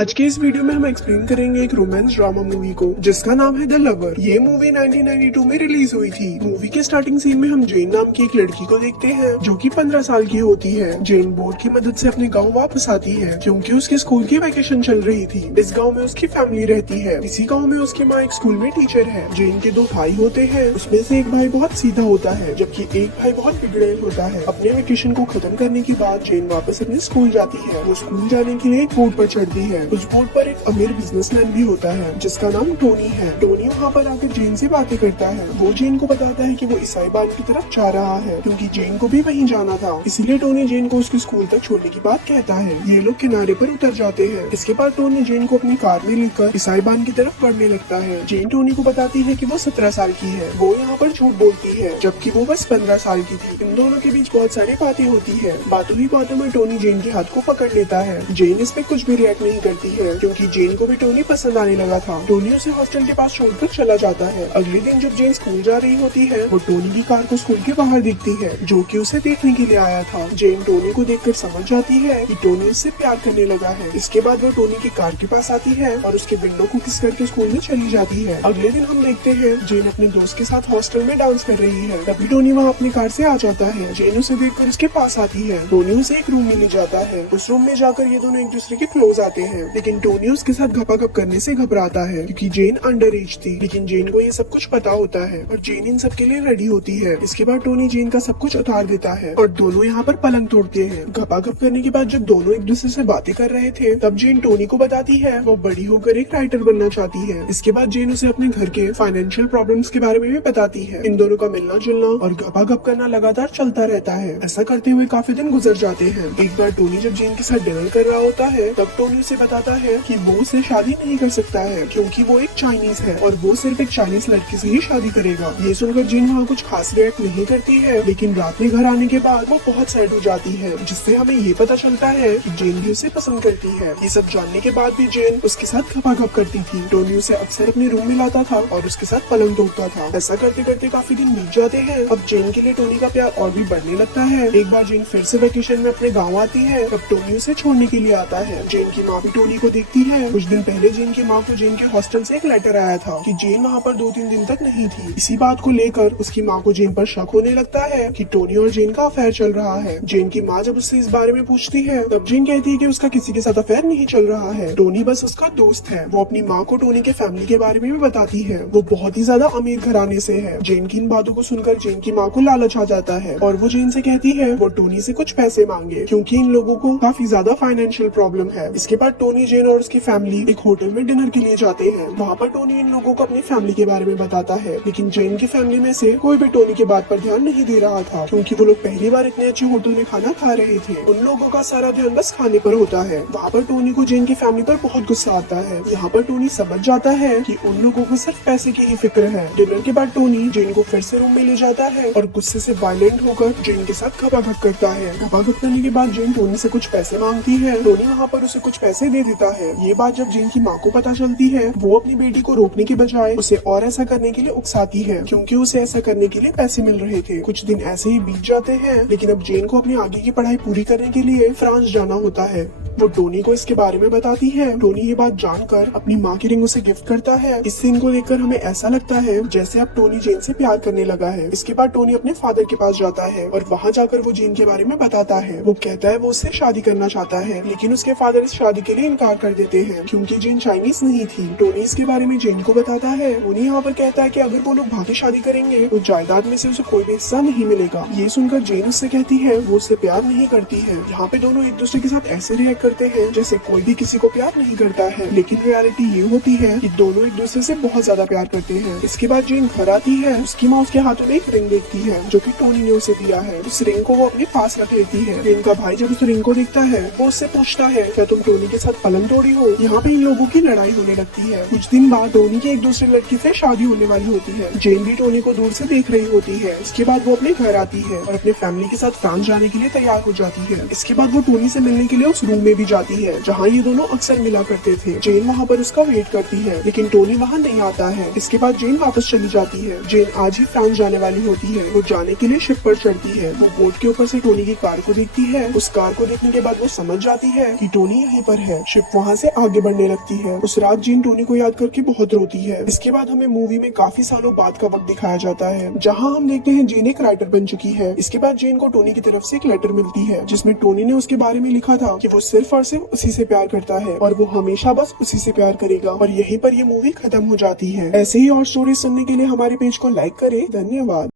आज के इस वीडियो में हम एक्सप्लेन करेंगे एक रोमांस ड्रामा मूवी को जिसका नाम है द लवर। ये मूवी 1992 में रिलीज हुई थी। मूवी के स्टार्टिंग सीन में हम जेन नाम की एक लड़की को देखते हैं जो कि 15 साल की होती है। जेन बोर्ड की मदद से अपने गांव वापस आती है क्योंकि उसके स्कूल की वैकेशन चल रही थी। इस गाँव में उसकी फैमिली रहती है। इसी गाँव में उसकी माँ एक स्कूल में टीचर है। जेन के 2 भाई होते हैं, उसमें से एक भाई बहुत सीधा होता है जबकि एक भाई बहुत बिगड़ेल होता है। अपने वेकेशन को खत्म करने के बाद जेन वापस अपने स्कूल जाती है। वो स्कूल जाने के लिए एक बोट पर चढ़ती है। उस बोट पर एक अमीर बिजनेसमैन भी होता है जिसका नाम टोनी है। टोनी वहाँ पर आकर जेन से बातें करता है। वो जेन को बताता है कि वो ईसाई बाग की तरफ जा रहा है क्योंकि जेन को भी वहीं जाना था। इसीलिए टोनी जेन को उसके स्कूल तक छोड़ने की बात कहता है। ये लोग किनारे पर उतर जाते हैं। इसके बाद टोनी जेन को अपनी कार में लेकर ईसाई बाग की तरफ बढ़ने लगता है। जेन टोनी को बताती है कि वो 17 साल की है। वो यहाँ पर झूठ बोलती है जबकि वो बस 15 साल की थी। इन दोनों के बीच बहुत सारी बातें होती है। बातों ही बातों में टोनी जेन के हाथ को पकड़ लेता है। जेन इस पे कुछ भी रिएक्ट नहीं करती है क्योंकि जेन को भी टोनी पसंद आने लगा था। टोनी उसे हॉस्टल के पास छोड़कर चला जाता है। अगले दिन जब जेन स्कूल जा रही होती है वो टोनी की कार को स्कूल के बाहर देखती है जो कि उसे देखने के लिए आया था। जेन टोनी को देखकर समझ जाती है कि टोनी उससे प्यार करने लगा है। इसके बाद वो टोनी की कार के पास आती है और उसके विंडो को किस करके स्कूल में चली जाती है। अगले दिन हम देखते हैं जेन अपने दोस्त के साथ हॉस्टल में डांस कर रही है। तभी टोनी वहाँ अपनी कार से आ जाता है। जेन उसे देखकर उसके पास आती है। टोनी उसे एक रूम में ले जाता है। उस रूम में जाकर ये दोनों एक दूसरे के क्लोज आते हैं लेकिन टोनी उसके साथ घपाघप करने से घबराता है क्योंकि जेन अंडर एज थी। लेकिन जेन को ये सब कुछ पता होता है और जेन इन सब के लिए रेडी होती है। इसके बाद टोनी जेन का सब कुछ उतार देता है और दोनों यहाँ पर पलंग तोड़ते हैं। घपाघप करने के बाद जब दोनों एक दूसरे से बातें कर रहे थे तब जेन टोनी को बताती है वो बड़ी होकर एक राइटर बनना चाहती है। इसके बाद जेन उसे अपने घर के फाइनेंशियल प्रॉब्लम्स के बारे में भी बताती है। इन दोनों का मिलना जुलना और घपाघप करना लगातार चलता रहता है। ऐसा करते हुए काफी दिन गुजर जाते हैं। एक बार टोनी जब जेन के साथ डिनर कर रहा होता है तब टोनी उसे बताता है कि वो उससे शादी नहीं कर सकता है क्योंकि वो एक चाइनीज है और वो सिर्फ एक चाइनीज लड़की से ही शादी करेगा। ये सुनकर जेन वहाँ कुछ खास रिएक्ट नहीं करती है लेकिन रात में घर आने के बाद वो बहुत सैड हो जाती है जिससे हमें ये पता चलता है कि जेन भी उसे पसंद करती है। ये सब जानने के बाद भी जेन उसके साथ घपाघप करती थी। टोनी उसे अक्सर अपने रूम में लाता था और उसके साथ पलंग तोड़ता था। ऐसा करते करते काफी दिन बीत जाते हैं। अब जेन के लिए टोनी का प्यार और भी बढ़ने लगता है। एक बार जेन फिर से वेकेशन में अपने गाँव आती है तब टोनी उसे छोड़ने के लिए आता है। जेन की माँ भी टोनी को देखती है। कुछ दिन पहले जेन की माँ को जेन के हॉस्टल से एक लेटर आया था कि जेन वहाँ पर 2-3 दिन तक नहीं थी। इसी बात को लेकर उसकी माँ को जेन पर शक होने लगता है कि टोनी और जेन का अफेयर चल रहा है। जेन की माँ जब उससे इस बारे में पूछती है तब जेन कहती है कि उसका किसी के साथ अफेयर नहीं चल रहा है। टोनी बस उसका दोस्त है। वो अपनी माँ को टोनी के फैमिली के बारे में भी बताती है। वो बहुत ही ज्यादा अमीर घराने से है। जेन की इन बातों को सुनकर जेन की माँ को लालच आ जाता है और वो जेन से कहती है वो टोनी से कुछ पैसे मांगे क्योंकि इन लोगों को काफी ज्यादा फाइनेंशियल प्रॉब्लम है। इसके बाद टोनी, जेन और उसकी फैमिली एक होटल में डिनर के लिए जाते हैं। वहाँ पर टोनी इन लोगों को अपनी फैमिली के बारे में बताता है लेकिन जेन की फैमिली में से कोई भी टोनी की बात पर ध्यान नहीं दे रहा था क्योंकि वो लोग पहली बार इतने अच्छे होटल में खाना खा रहे थे। उन लोगों का सारा ध्यान बस खाने पर होता है। वहाँ पर टोनी को जेन की फैमिली पर बहुत गुस्सा आता है। यहाँ पर टोनी समझ जाता है कि उन लोगों को सिर्फ पैसे की ही फिक्र है। डिनर के बाद टोनी जेन को फिर से रूम में ले जाता है और गुस्से से वायलेंट होकर जेन के साथ घपाघप करता है। घपाघप करने के बाद जेन टोनी से कुछ पैसे मांगती है। टोनी वहाँ पर उसे कुछ पैसे दे देता है। ये बात जब जेन की माँ को पता चलती है वो अपनी बेटी को रोकने के बजाय उसे और ऐसा करने के लिए उकसाती है क्योंकि उसे ऐसा करने के लिए पैसे मिल रहे थे। कुछ दिन ऐसे ही बीत जाते हैं लेकिन अब जेन को अपनी आगे की पढ़ाई पूरी करने के लिए फ्रांस जाना होता है। वो टोनी को इसके बारे में बताती है। टोनी ये बात जानकर अपनी माँ की रिंग उसे गिफ्ट करता है। इस सीन को देखकर हमें ऐसा लगता है जैसे अब टोनी जेन से प्यार करने लगा है। इसके बाद टोनी अपने फादर के पास जाता है और वहाँ जाकर वो जेन के बारे में बताता है। वो कहता है वो उससे शादी करना चाहता है लेकिन उसके फादर इस शादी के लिए इनकार कर देते हैं क्योंकि जेन चाइनीज नहीं थी। टोनी इसके बारे में जेन को बताता है। टोनी यहाँ पर कहता है कि अगर वो लोग भागी शादी करेंगे तो जायदाद में से उसे कोई भी हिस्सा नहीं मिलेगा। ये सुनकर जेन उससे कहती है वो उससे प्यार नहीं करती है। यहाँ पे दोनों एक दूसरे के साथ ऐसे रिएक्ट करते हैं जैसे कोई भी किसी को प्यार नहीं करता है लेकिन रियलिटी ये होती है कि दोनों एक दूसरे से बहुत ज्यादा प्यार करते हैं। इसके बाद जेन घर आती है। उसकी माँ उसके हाथों में एक रिंग देखती है जो कि टोनी ने उसे दिया है। उस रिंग को वो अपने पास रख लेती है। जेन का भाई जब उस रिंग को देखता है वो उससे पूछता है क्या तुम टोनी के साथ पलंग तोड़ी हो। यहाँ पे इन लोगों की लड़ाई होने लगती है। कुछ दिन बाद टोनी की एक दूसरी लड़की से शादी होने वाली होती है। जेन भी टोनी को दूर से देख रही होती है। इसके बाद वो अपने घर आती है और अपने फैमिली के साथ फ्रांस जाने के लिए तैयार हो जाती है। इसके बाद वो टोनी से मिलने के लिए उस रूम में भी जाती है जहाँ ये दोनों अक्सर मिला करते थे। जेन वहाँ पर उसका वेट करती है लेकिन टोनी वहाँ नहीं आता है। इसके बाद जेन वापस चली जाती है। जेन आज ही फ्रांस जाने वाली होती है। वो जाने के लिए शिप पर चढ़ती है। वो बोट के ऊपर से टोनी की कार को देखती है। उस कार को देखने के बाद वो समझ जाती है कि टोनी यहीं पर है। शिप वहाँ से आगे बढ़ने लगती है। उस रात जीन टोनी को याद करके बहुत रोती है। इसके बाद हमें मूवी में काफी सालों बाद का वक्त दिखाया जाता है, जहाँ हम देखते हैं जीन एक राइटर बन चुकी है। इसके बाद जीन को टोनी की तरफ से एक लेटर मिलती है, जिसमें टोनी ने उसके बारे में लिखा था कि वो सिर्फ और सिर्फ उसी से प्यार करता है और वो हमेशा बस उसी से प्यार करेगा। और यहीं पर ये मूवी खत्म हो जाती है। ऐसे ही और स्टोरी सुनने के लिए हमारे पेज को लाइक करें। धन्यवाद।